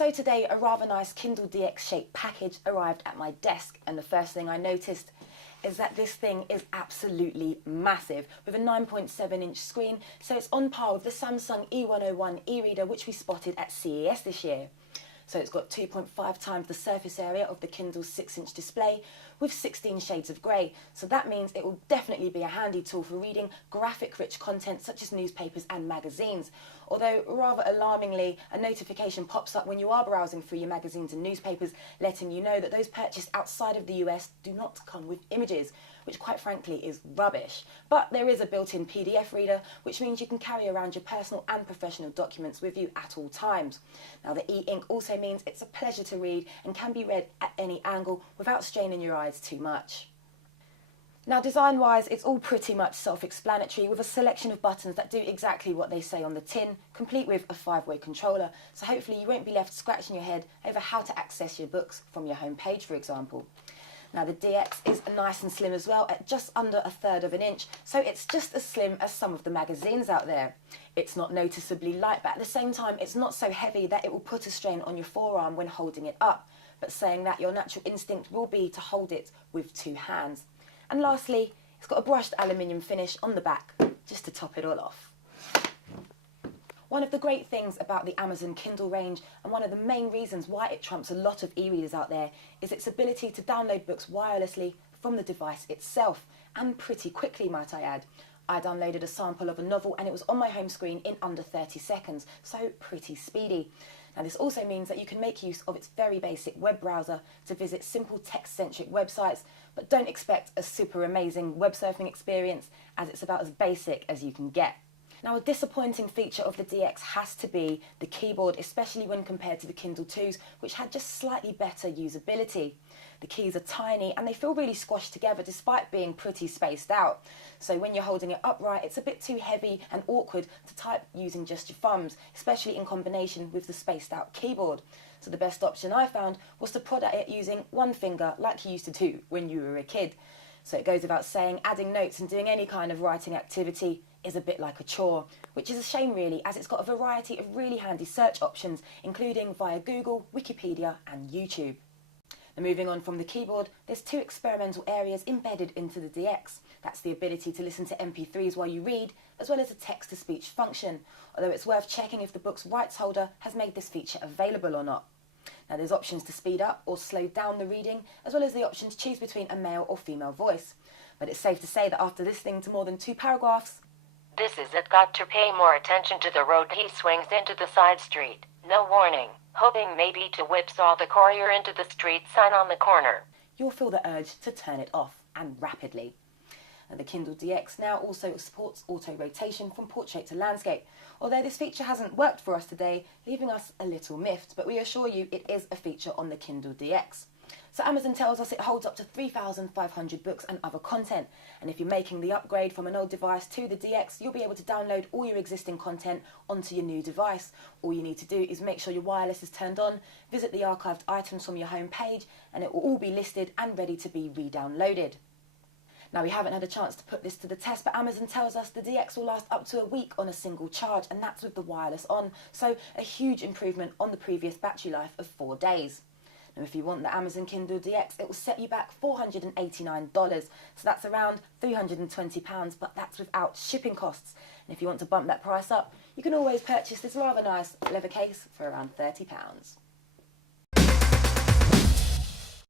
So today a rather nice Kindle DX shaped package arrived at my desk, and the first thing I noticed is that this thing is absolutely massive with a 9.7-inch screen, so it's on par with the Samsung E101 e-reader which we spotted at CES this year. So it's got 2.5 times the surface area of the Kindle's 6-inch display with 16 shades of grey, so that means it will definitely be a handy tool for reading graphic-rich content such as newspapers and magazines. Although, rather alarmingly, a notification pops up when you are browsing through your magazines and newspapers letting you know that those purchased outside of the US do not come with images, which quite frankly is rubbish. But there is a built-in PDF reader, which means you can carry around your personal and professional documents with you at all times. Now, the e-ink also means it's a pleasure to read and can be read at any angle without straining your eyes too much. Now, design-wise, it's all pretty much self-explanatory with a selection of buttons that do exactly what they say on the tin, complete with a 5-way controller, so hopefully you won't be left scratching your head over how to access your books from your home page, for example. Now, the DX is nice and slim as well at just under 1/3 of an inch, so it's just as slim as some of the magazines out there. It's not noticeably light, but at the same time it's not so heavy that it will put a strain on your forearm when holding it up, but saying that, your natural instinct will be to hold it with 2 hands. And lastly, it's got a brushed aluminium finish on the back, just to top it all off. One of the great things about the Amazon Kindle range, and one of the main reasons why it trumps a lot of e-readers out there, is its ability to download books wirelessly from the device itself, and pretty quickly, might I add. I downloaded a sample of a novel and it was on my home screen in under 30 seconds, so pretty speedy. Now, this also means that you can make use of its very basic web browser to visit simple text-centric websites, but don't expect a super amazing web surfing experience, as it's about as basic as you can get. Now, a disappointing feature of the DX has to be the keyboard, especially when compared to the Kindle 2s, which had just slightly better usability. The keys are tiny and they feel really squashed together despite being pretty spaced out. So when you're holding it upright, it's a bit too heavy and awkward to type using just your thumbs, especially in combination with the spaced out keyboard. So the best option I found was to prod at it using one finger like you used to do when you were a kid. So it goes without saying, adding notes and doing any kind of writing activity is a bit like a chore, which is a shame really, as it's got a variety of really handy search options, including via Google, Wikipedia and YouTube. Now, moving on from the keyboard, there's 2 experimental areas embedded into the DX. That's the ability to listen to MP3s while you read, as well as a text-to-speech function, although it's worth checking if the book's rights holder has made this feature available or not. Now, there's options to speed up or slow down the reading, as well as the option to choose between a male or female voice. But it's safe to say that after listening to more than 2 paragraphs, "This is it. Got to pay more attention to the road. He swings into the side street. No warning. Hoping maybe to whipsaw the courier into the street sign on the corner." you'll feel the urge to turn it off, and rapidly. And the Kindle DX now also supports auto-rotation from portrait to landscape, although this feature hasn't worked for us today, leaving us a little miffed, but we assure you it is a feature on the Kindle DX. So Amazon tells us it holds up to 3,500 books and other content, and if you're making the upgrade from an old device to the DX, you'll be able to download all your existing content onto your new device. All you need to do is make sure your wireless is turned on, visit the archived items from your home page, and it will all be listed and ready to be re-downloaded. Now, we haven't had a chance to put this to the test, but Amazon tells us the DX will last up to a week on a single charge, and that's with the wireless on, so a huge improvement on the previous battery life of 4 days. Now, if you want the Amazon Kindle DX, it will set you back $489, so that's around £320, but that's without shipping costs. And if you want to bump that price up, you can always purchase this rather nice leather case for around £30.